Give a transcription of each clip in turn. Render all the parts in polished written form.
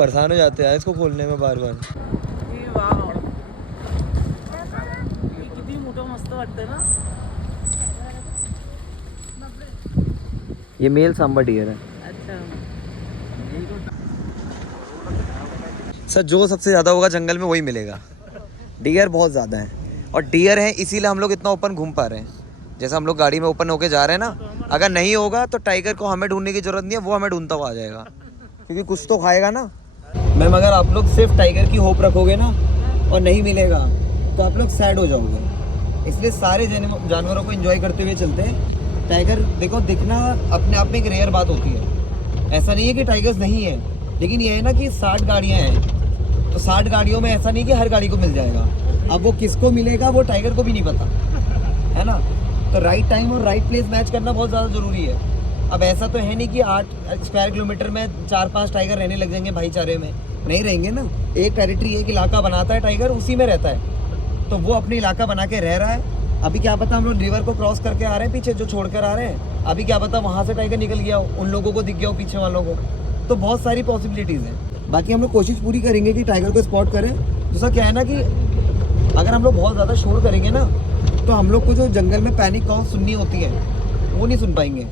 परेशान हो जाते हैं इसको खोलने में बार बार। किती मोठं मस्त वाटतं ना। ये मेल सांबा डियर है। अच्छा सर जो सबसे ज़्यादा होगा जंगल में वही मिलेगा। डियर बहुत ज़्यादा है और डियर है इसीलिए हम लोग इतना ओपन घूम पा रहे हैं। जैसे हम लोग गाड़ी में ओपन होके जा रहे हैं ना, अगर नहीं होगा तो टाइगर को हमें ढूंढने की जरूरत नहीं है, वो हमें ढूंढता हुआ आ जाएगा क्योंकि कुछ तो खाएगा ना। मैम अगर आप लोग सिर्फ टाइगर की होप रखोगे ना और नहीं मिलेगा तो आप लोग सैड हो जाओगे। इसलिए सारे जानवरों को एंजॉय करते हुए चलते हैं। टाइगर देखो दिखना अपने आप में एक रेयर बात होती है। ऐसा नहीं है कि टाइगर्स नहीं है, लेकिन ये है ना कि 60 गाड़ियाँ हैं तो 60 गाड़ियों में ऐसा नहीं कि हर गाड़ी को मिल जाएगा। अब वो किसको मिलेगा वो टाइगर को भी नहीं पता, है ना। तो राइट टाइम और राइट प्लेस मैच करना बहुत ज़्यादा ज़रूरी है। अब ऐसा तो है नहीं कि 8 स्क्वायर किलोमीटर में 4-5 टाइगर रहने लग जाएंगे भाईचारे में, नहीं रहेंगे ना। एक टेरिटरी एक इलाका बनाता है टाइगर, उसी में रहता है, तो वो अपने इलाका बना के रह रहा है। अभी क्या पता हम लोग रिवर को क्रॉस करके आ रहे हैं पीछे जो छोड़ कर आ रहे हैं, अभी क्या पता वहाँ से टाइगर निकल गया हो, उन लोगों को दिख गया हो पीछे वालों को। तो बहुत सारी पॉसिबिलिटीज़ हैं। बाकी हम लोग कोशिश पूरी करेंगे कि टाइगर को स्पॉट करें। दूसरा क्या है ना कि अगर हम लोग बहुत ज़्यादा शोर करेंगे ना तो हम लोग को जो जंगल में पैनिक कॉल सुननी होती है वो नहीं सुन पाएंगे।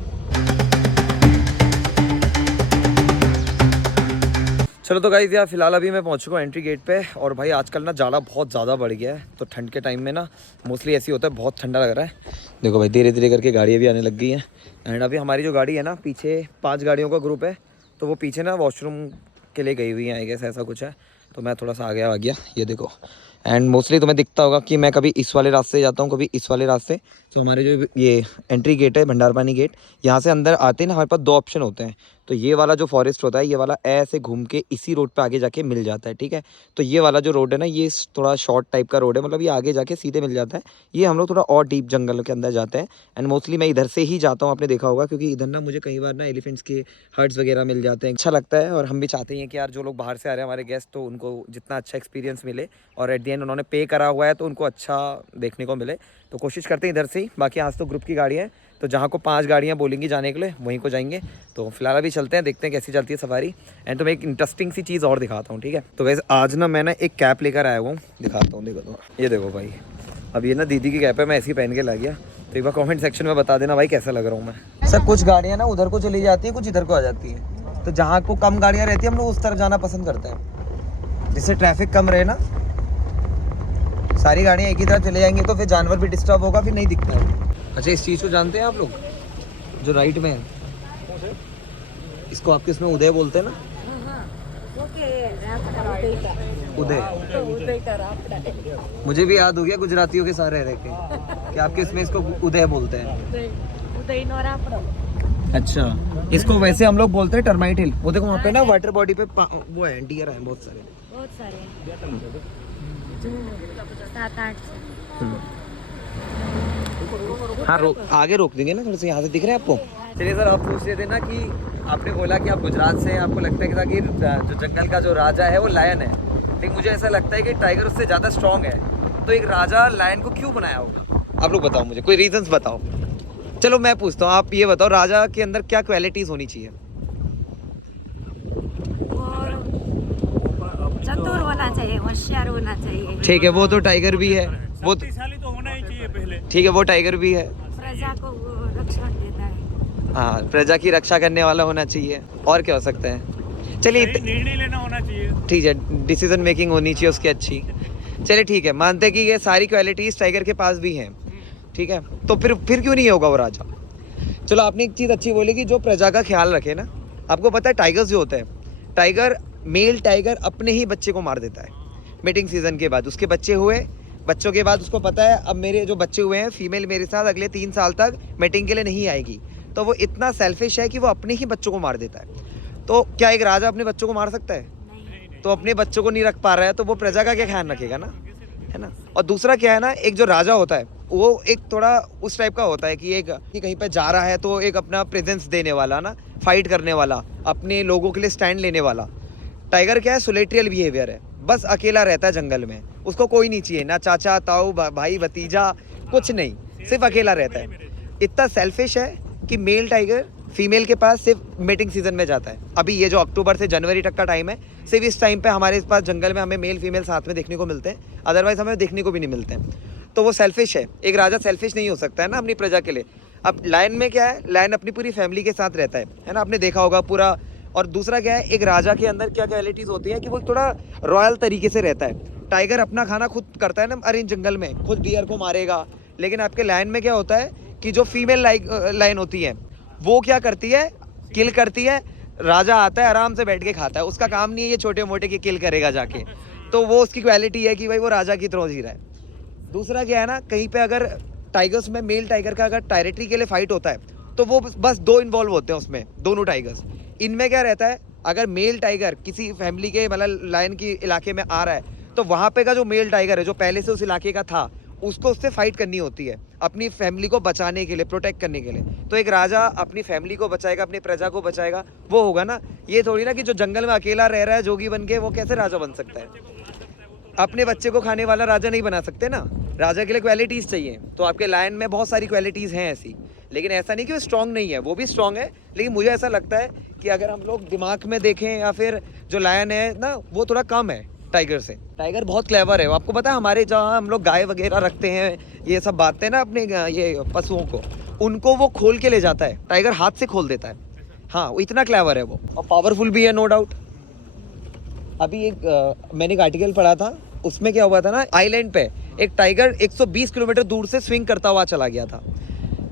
चलो तो गाइस यार फिलहाल अभी मैं पहुंच चुका हूँ एंट्री गेट पे। और भाई आजकल ना जाड़ा बहुत ज़्यादा बढ़ गया है, तो ठंड के टाइम में ना मोस्टली ऐसी होता है, बहुत ठंडा लग रहा है। देखो भाई धीरे धीरे करके गाड़ियाँ भी आने लग गई हैं। एंड अभी हमारी जो गाड़ी है ना, पीछे 5 गाड़ियों का ग्रुप है, तो वो पीछे ना वॉशरूम के लिए गई हुई हैं, आई गेस ऐसा कुछ है। तो मैं थोड़ा सा आगे आ गया, ये देखो। एंड मोस्टली तुम्हें दिखता होगा कि मैं कभी इस वाले रास्ते से जाता हूँ, कभी इस वाले रास्ते। तो हमारे जो ये एंट्री गेट है भंडारपानी गेट, यहाँ से अंदर आते हैं ना, हमारे पास 2 ऑप्शन होते हैं। तो ये वाला जो फॉरेस्ट होता है, ये वाला ऐसे घूम के इसी रोड पे आगे जाके मिल जाता है, ठीक है। तो ये वाला जो रोड है ना, ये थोड़ा शॉर्ट टाइप का रोड है, मतलब ये आगे जाके सीधे मिल जाता है। ये हम लोग थोड़ा और डीप जंगल के अंदर जाते हैं। एंड मोस्टली मैं इधर से ही जाता हूँ, आपने देखा होगा, क्योंकि इधर ना मुझे कई बार ना एलिफेंट्स के हर्ट्स वगैरह मिल जाते हैं, अच्छा लगता है। और हम भी चाहते हैं कि यार जो लोग बाहर से आ रहे हैं हमारे गेस्ट, तो उनको जितना अच्छा एक्सपीरियंस मिले और एट द एंड उन्होंने पे करा हुआ है तो उनको अच्छा देखने को मिले। तो कोशिश करते हैं इधर से ही। बाकी आज तो ग्रुप की गाड़ी है, तो जहाँ को 5 गाड़ियाँ बोलेंगी जाने के लिए वहीं को जाएंगे। तो फिलहाल अभी चलते हैं, देखते हैं कैसी चलती है सवारी। एंड तो मैं एक इंटरेस्टिंग सी चीज़ और दिखाता हूँ, ठीक है। तो वैसे आज ना मैं ना एक कैप लेकर आया हुआ हूँ, दिखाता हूँ, देखो। तो ये देखो भाई, अब ये ना दीदी की कैप है, मैं ऐसी पहन के ला गया। तो एक बार कमेंट सेक्शन में बता देना भाई कैसा लग रहा हूँ मैं। सर कुछ गाड़ियाँ ना उधर को चली जाती है, कुछ इधर को आ जाती है। तो जहाँ को कम गाड़ियाँ रहती है हम लोग उस तरफ जाना पसंद करते हैं, जिससे ट्रैफिक कम रहे ना। सारी गाड़ियाँ एक ही तरफ चले जाएंगी तो फिर जानवर भी डिस्टर्ब होगा, फिर नहीं दिखता है। अच्छा इस चीज़ को जानते हैं आप लोग, जो राइट में है, इसको आपके इसमें उदय बोलते हैं ना। उदय मुझे भी याद हो गया गुजरातियों के साथ रह के कि आपके इसमें इसको उदय बोलते हैं। अच्छा इसको वैसे हम लोग बोलते हैं टर्माइट हिल। वो देखो वहाँ पे ना वाटर बॉडी पे वो है, डियर है बहुत सारे। हाँ आगे रोक देंगे ना थोड़े से, यहाँ से दिख रहे हैं आपको। चलिए सर, आप पूछ रहे थे ना कि आपने बोला कि आप गुजरात से हैं, आपको लगता है कि जो जंगल का जो राजा है वो लायन है, लेकिन मुझे ऐसा लगता है कि टाइगर उससे ज़्यादा स्ट्रॉन्ग है। तो एक राजा लायन को क्यों बनाया होगा, आप लोग बताओ मुझे, कोई रीजंस बताओ। चलो मैं पूछता हूँ, आप ये बताओ राजा के अंदर क्या क्वालिटीज़ होनी चाहिए। चतुर होना चाहिए, होशियार होना चाहिए। ठीक है, वो तो टाइगर भी है, वो शक्तिशाली तो होना ही चाहिए पहले। ठीक है, वो टाइगर भी है। प्रजा को रक्षा देता है। हाँ, प्रजा की रक्षा करने वाला होना चाहिए। और क्या हो सकता है? चलिए निर्णय लेना होना चाहिए। ठीक है, डिसीजन मेकिंग होनी चाहिए उसकी अच्छी। चलिए ठीक है, मानते हैं कि ये सारी क्वालिटीज टाइगर के पास भी हैं, ठीक है। तो फिर क्यों नहीं होगा वो राजा। चलो आपने एक चीज़ अच्छी बोली कि जो प्रजा का ख्याल रखे ना। आपको पता है टाइगर्स जो होते हैं, टाइगर मेल टाइगर अपने ही बच्चे को मार देता है मीटिंग सीजन के बाद। उसके बच्चे हुए, बच्चों के बाद उसको पता है अब मेरे जो बच्चे हुए हैं फीमेल मेरे साथ अगले 3 साल तक मीटिंग के लिए नहीं आएगी, तो वो इतना सेल्फिश है कि वो अपने ही बच्चों को मार देता है। तो क्या एक राजा अपने बच्चों को मार सकता है? नहीं। तो अपने बच्चों को नहीं रख पा रहा है तो वो प्रजा का क्या ख्याल रखेगा ना, है ना। और दूसरा क्या है ना, एक जो राजा होता है वो एक थोड़ा उस टाइप का होता है कि कहीं पे जा रहा है तो एक अपना प्रेजेंस देने वाला ना, फाइट करने वाला, अपने लोगों के लिए स्टैंड लेने वाला। टाइगर क्या है, सोलेट्रियल बिहेवियर है, बस अकेला रहता है जंगल में, उसको कोई नहीं चाहिए, ना चाचा ताऊ भाई भतीजा, कुछ नहीं, सिर्फ अकेला रहता है। इतना सेल्फिश है कि मेल टाइगर फीमेल के पास सिर्फ मेटिंग सीजन में जाता है। अभी ये जो अक्टूबर से जनवरी तक का टाइम है, सिर्फ इस टाइम पे हमारे पास जंगल में हमें मेल फीमेल साथ में देखने को मिलते हैं, अदरवाइज हमें देखने को भी नहीं मिलते हैं। तो वो सेल्फिश है। एक राजा सेल्फिश नहीं हो सकता है ना अपनी प्रजा के लिए। अब लायन में क्या है, लायन अपनी पूरी फैमिली के साथ रहता है ना, आपने देखा होगा पूरा। और दूसरा क्या है, एक राजा के अंदर क्या क्वालिटीज़ होती है कि वो थोड़ा रॉयल तरीके से रहता है। टाइगर अपना खाना खुद करता है ना, अरे जंगल में खुद डियर को मारेगा। लेकिन आपके लायन में क्या होता है कि जो फीमेल लायन होती है वो क्या करती है, किल करती है। राजा आता है आराम से बैठ के खाता है, उसका काम नहीं है ये छोटे मोटे की किल करेगा जाके। तो वो उसकी क्वालिटी है कि भाई वो राजा की तरह जी रहा है। दूसरा क्या है ना, कहीं पे अगर टाइगर्स में मेल टाइगर का अगर टेरिटरी के लिए फाइट होता है तो वो बस दो इन्वॉल्व होते हैं उसमें, दोनों टाइगर्स। इनमें क्या रहता है, अगर मेल टाइगर किसी फैमिली के मतलब लायन की इलाके में आ रहा है तो वहाँ पे का जो मेल टाइगर है जो पहले से उस इलाके का था, उसको उससे फाइट करनी होती है अपनी फैमिली को बचाने के लिए, प्रोटेक्ट करने के लिए। तो एक राजा अपनी फैमिली को बचाएगा, अपनी प्रजा को बचाएगा, वो होगा ना। ये थोड़ी ना कि जो जंगल में अकेला रह रहा है जोगी बन के, वो कैसे राजा बन सकता है। अपने बच्चे को खाने वाला राजा नहीं बना सकते ना, राजा के लिए क्वालिटीज़ चाहिए। तो आपके लायन में बहुत सारी क्वालिटीज़ हैं ऐसी, लेकिन ऐसा नहीं कि वो स्ट्रांग नहीं है, वो भी स्ट्रांग है। लेकिन मुझे ऐसा लगता है कि अगर हम लोग दिमाग में देखें या फिर जो लायन है ना, वो थोड़ा कम है टाइगर से। टाइगर बहुत क्लेवर है। आपको पता है हमारे जहाँ हम लोग गाय वगैरह रखते हैं, ये सब बातें हैं ना अपने ये पशुओं को, उनको वो खोल के ले जाता है, टाइगर हाथ से खोल देता है। हाँ, वो इतना क्लेवर है वो, और पावरफुल भी है नो डाउट। अभी एक मैंने एक आर्टिकल पढ़ा था, उसमें क्या हुआ था ना, आइलैंड पे एक टाइगर 120 किलोमीटर दूर से स्विंग करता हुआ चला गया था।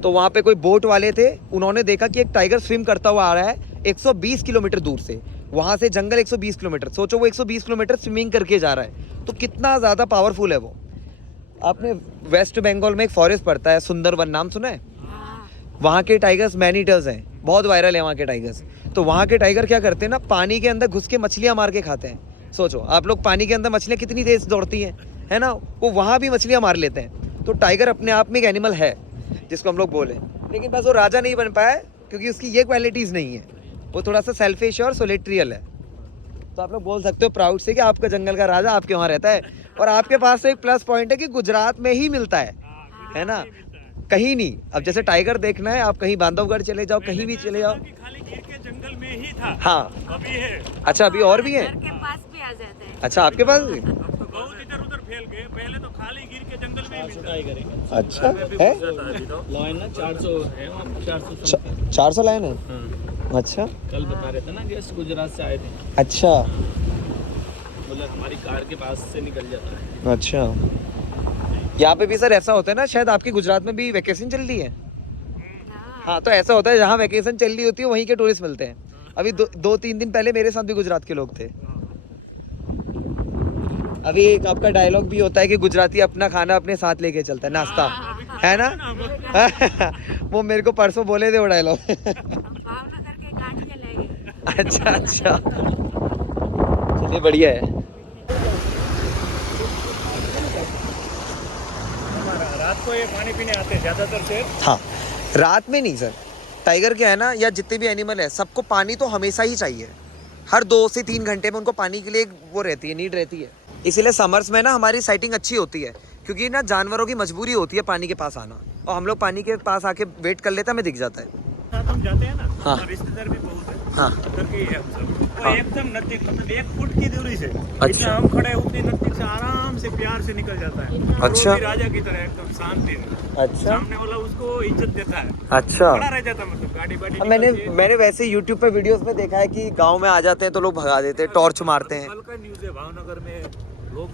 तो वहाँ पे कोई बोट वाले थे, उन्होंने देखा कि एक टाइगर स्विम करता हुआ आ रहा है 120 किलोमीटर दूर से। वहाँ से जंगल 120 किलोमीटर, सोचो वो 120 किलोमीटर स्विमिंग करके जा रहा है, तो कितना ज़्यादा पावरफुल है वो। आपने वेस्ट बंगाल में एक फॉरेस्ट पड़ता है सुंदरवन, नाम सुना है? वहाँ के टाइगर्स मैनीटर्स हैं, बहुत वायरल है वहाँ के टाइगर्स। तो वहाँ के टाइगर क्या करते हैं ना, पानी के अंदर घुस के मछलियाँ मार के खाते हैं। सोचो आप लोग, पानी के अंदर मछलियाँ कितनी तेज दौड़ती हैं, है ना, वो वहाँ भी मछलियाँ मार लेते हैं। तो टाइगर अपने आप में एक एनिमल है जिसको हम लोग बोले, लेकिन बस वो राजा नहीं बन पाया क्योंकि उसकी ये क्वालिटीज़ नहीं है, वो थोड़ा सा सेल्फिश और सोलेट्रियल है। तो आप लोग बोल सकते हो प्राउड से कि आपका जंगल का राजा आपके वहाँ रहता है। और आपके पास एक प्लस पॉइंट है कि गुजरात में ही मिलता है ना, कहीं नहीं। अब जैसे टाइगर देखना है, आप कहीं बांधवगढ़ चले जाओ, कहीं भी चले जाओ। खाली गिर के जंगल में ही था, हाँ अभी है। अच्छा, अभी और भी है? घर के पास भी आ जाते हैं। अच्छा, आपके पास भी? बहुत इधर उधर फैल गए, पहले तो खाली गिर के जंगल में ही मिलता। अच्छा है, लाइन ना 400 है वहाँ, 400 400 लाइन है। अच्छा, कल बता रहे थे ना, गेस्ट गुजरात से आए थे, अच्छा बोले हमारी कार के पास से निकल जाता है। अच्छा। यहाँ पे भी सर ऐसा होता है ना, शायद आपकी गुजरात में भी वैकेशन चल रही है। हाँ, तो ऐसा होता है जहाँ वैकेशन चल रही होती है वहीं के टूरिस्ट मिलते हैं। अभी 2-3 दिन पहले मेरे साथ भी गुजरात के लोग थे। अभी एक आपका डायलॉग भी होता है कि गुजराती अपना खाना अपने साथ लेके चलता है, नाश्ता, है ना? वो मेरे को परसों बोले थे वो डायलॉग। भावनगर के गांठिया ले गए। अच्छा अच्छा, चलिए बढ़िया है। रात को ये पानी पीने आते हैं ज़्यादातर से। हाँ, रात में नहीं सर। टाइगर क्या है ना, या जितने भी एनिमल है, सबको पानी तो हमेशा ही चाहिए। हर 2 से 3 घंटे में उनको पानी के लिए वो रहती है, नीड रहती है। इसीलिए समर्स में ना हमारी साइटिंग अच्छी होती है, क्योंकि ना जानवरों की मजबूरी होती है पानी के पास आना, और हम लोग पानी के पास आके वेट कर लेते हैं, हमें दिख जाता है। साथ हम जाते हैं ना, हाँ। और रिश्तेदार भी बहुत है। हाँ। उधर के ही है हम सब। वो हाँ। एकदम नजदीक, मतलब 1 फुट की दूरी से। अच्छा। जितना हम खड़े हैं उतनी नजदीक से आराम से प्यार से निकल जाता है। और अच्छा। वो भी राजा की तरह एकदम शांति से। अच्छा सामने वाला उसको इज्जत देता है। अच्छा। खड़ा रह जाता, मतलब गाड़ी बाड़ी मैंने वैसे YouTube पे वीडियोस में देखा है कि गांव में आ जाते हैं तो लोग भगा देते हैं, टॉर्च मारते हैं। कल का न्यूज़ है, भावनगर में लोग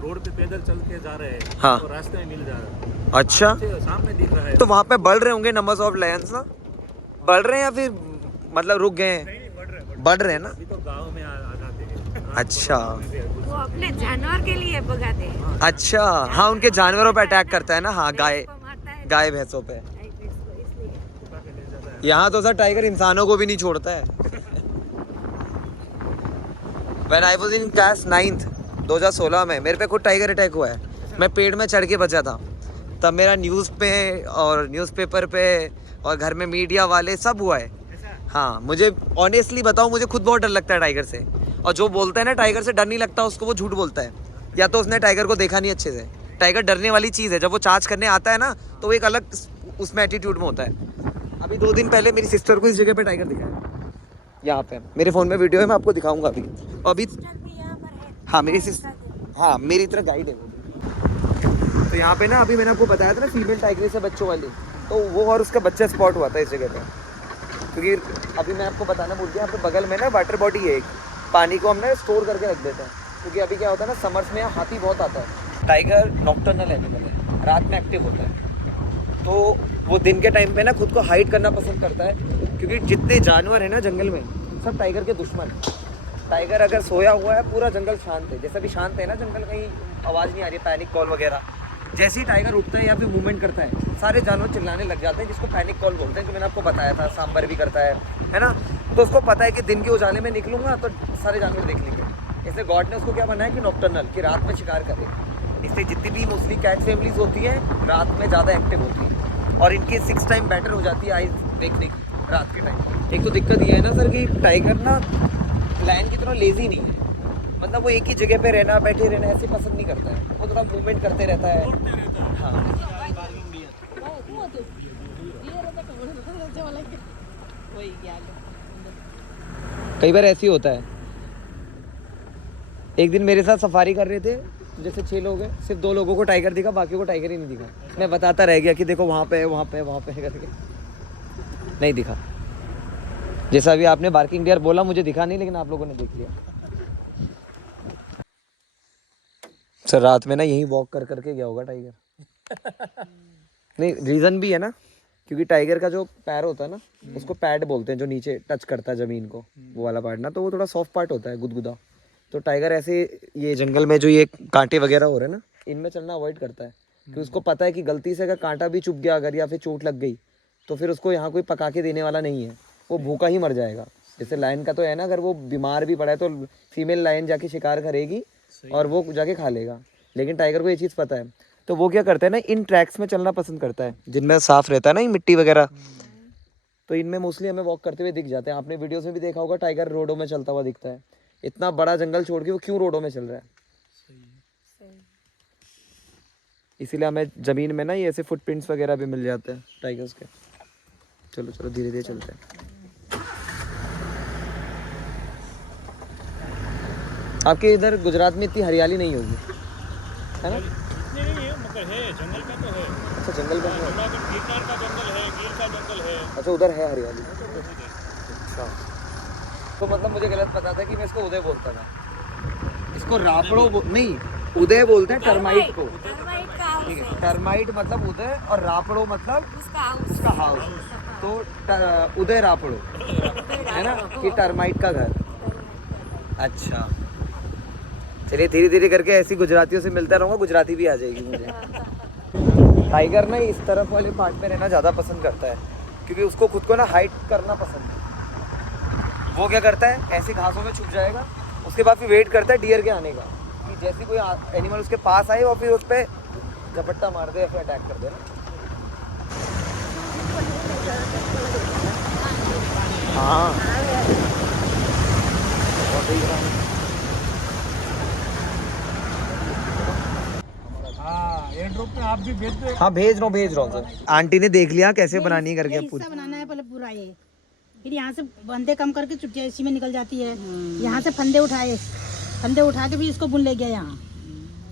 रोड पे पैदल चल के जा रहे हैं, हाँ। तो रास्ते में मिल जा रहा है। अच्छा, सामने दिख रहा है। तो वहाँ पे बढ़ रहे होंगे नंबर्स ऑफ लायंस ना, बढ़ रहे हैं या फिर मतलब रुक गए हैं? नहीं, बढ़ रहे हैं ना। अभी तो गाँव में आ जाते हैं। अच्छा वो अपने जानवर के लिए भगाते हैं। अच्छा, हाँ, उनके जानवरों पे अटैक करता है ना। हाँ, गाय भैंसों पे। यहाँ तो सर टाइगर इंसानों को भी नहीं छोड़ता है। When I was in class 9th 2016 में मेरे पे खुद टाइगर अटैक हुआ है। मैं पेड़ में चढ़ के बचा था, तब मेरा न्यूज़ पे और न्यूज़पेपर पे और घर में मीडिया वाले सब हुआ है। हाँ, मुझे ऑनेस्टली बताऊँ, मुझे खुद बहुत डर लगता है टाइगर से। और जो बोलता है ना टाइगर से डर नहीं लगता उसको, वो झूठ बोलता है, या तो उसने टाइगर को देखा नहीं अच्छे से। टाइगर डरने वाली चीज़ है, जब वो चार्ज करने आता है ना तो वो एक अलग उसमें एटीट्यूड में होता है। अभी 2 दिन पहले मेरी सिस्टर को इस जगह पे टाइगर दिखा है, यहाँ पे मेरे फ़ोन में वीडियो है, मैं आपको दिखाऊंगा अभी। अभी भी यहाँ पर है। हाँ मेरी हाँ मेरी तरह गाइड है वो भी। तो यहाँ पे ना अभी मैंने आपको बताया था ना फीमेल टाइगर है बच्चों वाली, तो वो और उसका बच्चा स्पॉट हुआ था इस जगह पे। क्योंकि अभी मैं आपको बताना भूल गया, यहाँ पे बगल में ना वाटर बॉडी है एक, पानी को हमने स्टोर करके रख देते हैं। क्योंकि अभी क्या होता है ना, समर्स में हाथी बहुत आता है। टाइगर नॉकटर्नल एनिमल है, रात में एक्टिव होता है, तो वो दिन के टाइम पे ना खुद को हाइड करना पसंद करता है। क्योंकि जितने जानवर हैं ना जंगल में, सब टाइगर के दुश्मन हैं। टाइगर अगर सोया हुआ है, पूरा जंगल शांत है। जैसा भी शांत है ना जंगल, कहीं आवाज़ नहीं आ रही है, पैनिक कॉल वगैरह। जैसे ही टाइगर उठता है या फिर मूवमेंट करता है, सारे जानवर चिल्लाने लग जाते हैं, जिसको पैनिक कॉल बोलते हैं, जो मैंने आपको बताया था। सांबर भी करता है ना। तो उसको पता है कि दिन के उजाले में निकलूंगा तो सारे जानवर देख लेंगे। इसलिए गॉड ने उसको क्या बनाया कि नॉकटर्नल, कि रात में शिकार करे। इससे जितनी भी मोस्टली कैट फैमिलीज होती है, रात में ज़्यादा एक्टिव होती है, और इनकी 6 टाइम बेटर हो जाती है आइज देखने की रात के टाइम। एक तो दिक्कत ये है ना सर कि टाइगर ना लायन की तरह लेजी नहीं है। मतलब वो एक ही जगह पे रहना, बैठे रहना ऐसे पसंद नहीं करता है। वो थोड़ा मूवमेंट करते रहता है। हाँ कई बार ऐसे ही होता है। एक दिन मेरे साथ सफारी कर रहे थे, जैसे 6 लोग हैं, सिर्फ 2 लोगों को टाइगर दिखा, बाकी को टाइगर ही नहीं दिखा। मैं बताता रह गया कि देखो वहाँ पे वहाँ पे वहाँ पे करके, नहीं दिखा। जैसा अभी आपने बार्किंग डियर बोला, मुझे दिखा नहीं, लेकिन आप लोगों ने देख लिया। सर रात में ना यही वॉक कर करके गया होगा टाइगर। नहीं रीज़न भी है ना, क्योंकि टाइगर का जो पैर होता है ना, उसको पैड बोलते हैं, जो नीचे टच करता है ज़मीन को, वो वाला पार्ट ना, तो वो थोड़ा सॉफ्ट पार्ट होता है, गुदगुदा। तो टाइगर ऐसे ये जंगल में जो ये कांटे वगैरह हो रहे हैं ना, इनमें चलना अवॉइड करता है। क्योंकि उसको पता है कि गलती से अगर कांटा भी चुभ गया अगर, या फिर चोट लग गई, तो फिर उसको यहाँ कोई पका के देने वाला नहीं है, वो भूखा ही मर जाएगा। जैसे लायन का तो है ना, अगर वो बीमार भी पड़ा है तो फीमेल लायन जाके शिकार करेगी और वो जाके खा लेगा। लेकिन टाइगर को ये चीज़ पता है, तो वो क्या करता है ना, इन ट्रैक्स में चलना पसंद करता है, जिनमें साफ रहता है ना ये मिट्टी वगैरह। तो इनमें मोस्टली हमें वॉक करते हुए दिख जाते हैं। आपने वीडियोस में भी देखा होगा, टाइगर रोडों में चलता हुआ दिखता है। इतना बड़ा जंगल छोड़ के वो क्यों रोडों में चल रहा है? इसीलिए हमें ज़मीन में ना ये ऐसे फुटप्रिंट्स वगैरह भी मिल जाते हैं टाइगर्स के। चलो चलो धीरे धीरे चलते हैं। आपके इधर गुजरात में इतनी हरियाली नहीं होगी, है ना? नहीं है, मगर है, जंगल का तो है। अच्छा जंगल में है। गिरनार का जंगल है, गिर का जंगल है। अच्छा उधर है हरियाली। अच्छा तो मतलब मुझे गलत पता था कि मैं इसको उदय बोलता था। इसको रापड़ो नहीं, उदय बोलते हैं टर्माइट को। टर्माइट का हाउस ठीक है, है। टर्माइट मतलब उदय, और रापड़ो मतलब उसका हाउस। तो उदय रापड़ो है ना, कि टर्माइट का घर। अच्छा चलिए धीरे धीरे करके ऐसी गुजरातियों से मिलता रहूँगा, गुजराती भी आ जाएगी मुझे। टाइगर ना इस तरफ वाले पार्ट में रहना ज़्यादा पसंद करता है, क्योंकि उसको खुद को ना हाइड करना पसंद है। वो क्या करता है, ऐसी घासों में छुप जाएगा, उसके बाद फिर वेट करता है डियर के आने का, कि जैसे कोई एनिमल उसके पास आए और फिर उस पर झपट्टा मार दे या फिर अटैक कर दे ना। हाँ एयरड्रॉप में आप भी भेज दो। हाँ भेज रहा हूँ सर। आंटी ने देख लिया कैसे बनानी है करके पूरी। हिस्सा बनाना है पहले पूरा ये, फिर यहाँ से बंदे कम करके चुटिया इसी में निकल जाती है। यहाँ से फंदे उठा के भी इसको बुन ले गया,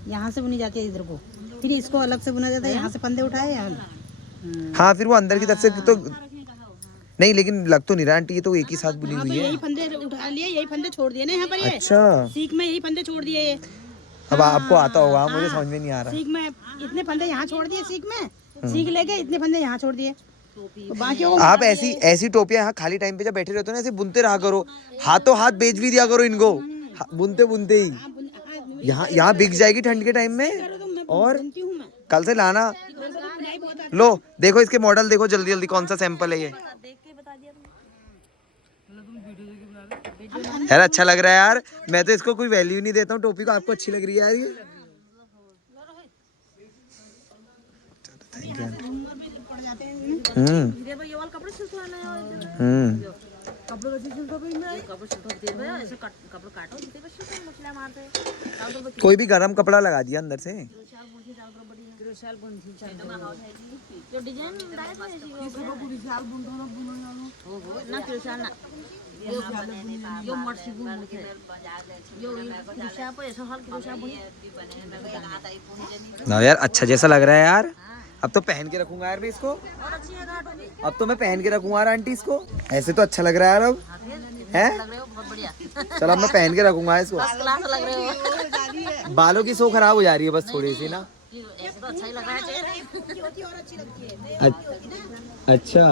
यहाँ से बुनी जाती है इधर को, फिर इसको अलग से बुना जाता है। यहाँ से फंदे उठाए हाँ फिर वो अंदर की तरफ से तो नहीं, लेकिन लग तो नहीं रहा आंटी, ये तो एक ही साथ बुनी हुई है। यही फंदे उठा लिए, यही फंदे छोड़ दिए ना यहाँ पर। ये अच्छा सीख में यही फंदे छोड़ दिए ये। अब आपको आता होगा, मुझे समझ में नहीं आ रहा। सीख में इतने फंदे यहाँ छोड़ दिए, सीख में सीख लेके इतने फंदे यहाँ छोड़ दिए, तो बाकियों को आप ऐसी टोपियां यहाँ खाली टाइम पे जब बैठे रहते हो ना, ऐसे बुनते रहा करो, हाथों हाथ बेच भी दिया करो इनको, बुनते बुनते ही। यहाँ बिक जाएगी ठंड के टाइम में। और बनती हूँ मैं, कल से लाना। लो देखो इसके मॉडल देखो जल्दी जल्दी, कौन सा सैंपल है ये। यार अच्छा लग रहा है यार, मैं तो इसको कोई वैल्यू नहीं देता हूँ टोपी को, आपको अच्छी लग रही है यार ये। Thank you. कोई भी गरम कपड़ा लगा दिया अंदर से। जो डिजाइन ना क्रिशाल ना यो मर्सी बुन के यो क्रिशाल पे ऐसा हल क्रिशाल बुन ना यार अच्छा जैसा लग रहा है यार। अब तो पहन के रखूंगा यार मैं इसको। और अच्छी है घाट अब तो मैं पहन के रखूंगा यार आंटी इसको। ऐसे तो अच्छा लग रहा है यार अब है। लग रहे हो बहुत बढ़िया चलो अब मैं पहन के रखूंगा इसको। फर्स्ट क्लास लग रहे हो बालों की सो खराब हो जा रही है बस थोड़ी सी ना। ऐसे तो अच्छा ही लग रहा है अच्छा